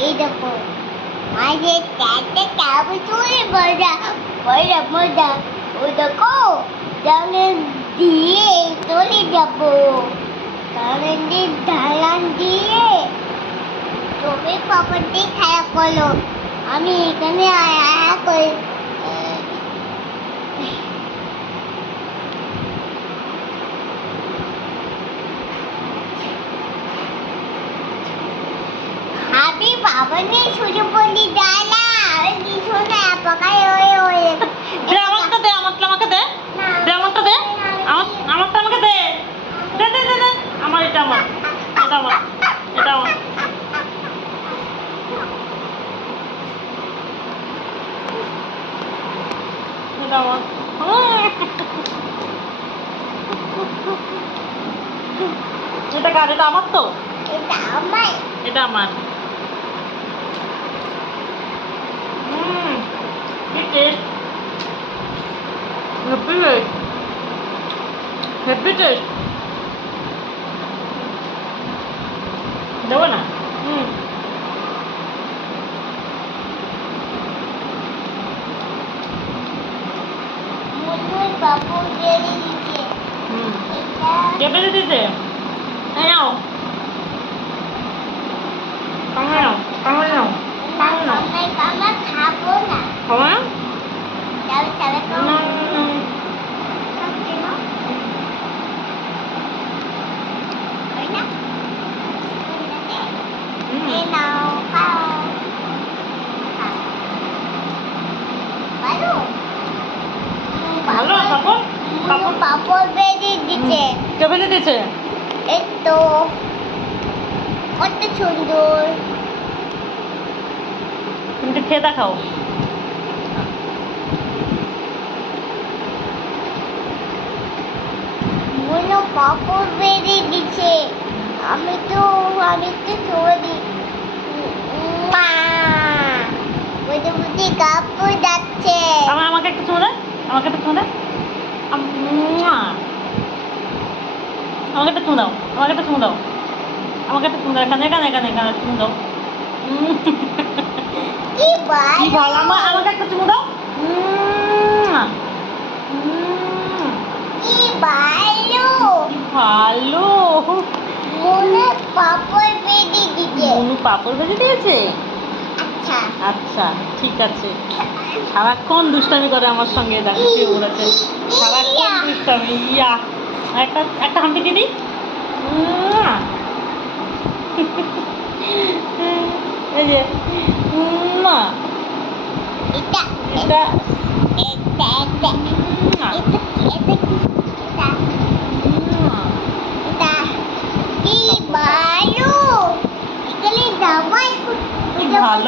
এই দেখো মাঝে চারটে কাবুতরে মজা মজা মজা ও দেখো জানে দিয়ে চলে যাবো ঢালান দিয়ে তুমি পাপাটি খারাপ করলো আমি এখানে আয়া করে আমি বাবা নিয়ে শুরু বলি যায় না আমি কিছু না পাকায় ওই দে আমারটা দে আমাকে দে দে আমারটা দে আমারটা আমাকে দে দে দে দে দে আমার এটা আমার এটা আমার এটা আমার এটা আমার এটা কার এটা আমার তো এটা আমার এটা আমার কি টেস্ট হেভি টেস্ট দেবো না মুন্নুর বাবু দিয়ে দিয়েছে এটা কে বেঁধে দিতে এই নাও কামড়ে নাও কামড়ে নাও কামড়ে নাও আমরা খাবো না খাবো না যাবে যাবে না, না। এই নাও খাও ভালো ভালো কাপড় কাপড় পাপড় বেরিয়ে দিচ্ছে কে বেঁধে দিয়েছে এই তো কত সুন্দর তুমি তো খেয়ে দেখাও মনে পাপড় বেরিয়ে দিচ্ছে আমি তো ছড়ি বুঝে বুঝে কাপড় যাচ্ছে আমাকে একটু চুমো দে আমাকে একটু চুমো দে আমাকে একটা চুমো দাও আমাকে একটা চুমো দাও আমাকে একটা চুমো দাও এখানে এখানে এখানে এখানে চুমো দাও কি কি ভালো ভালো আমাকে একটা চুমো দাও কি ভালো কি ভালো মনে পাপড় বেরিয়ে দিচ্ছে মনু পাপড় ভেজে দিয়েছে আচ্ছা আচ্ছা ঠিক আছে সারাক্ষণ দুষ্টামি করে আমার সঙ্গে দেখো সে বলেছে সারাক্ষণ দুষ্টামি ইয়া একটা একটা হাম্পি দিদি এই যে মা এটা এটা এটা এটা এটা কি ভালো এখানে জামাই কি ভালো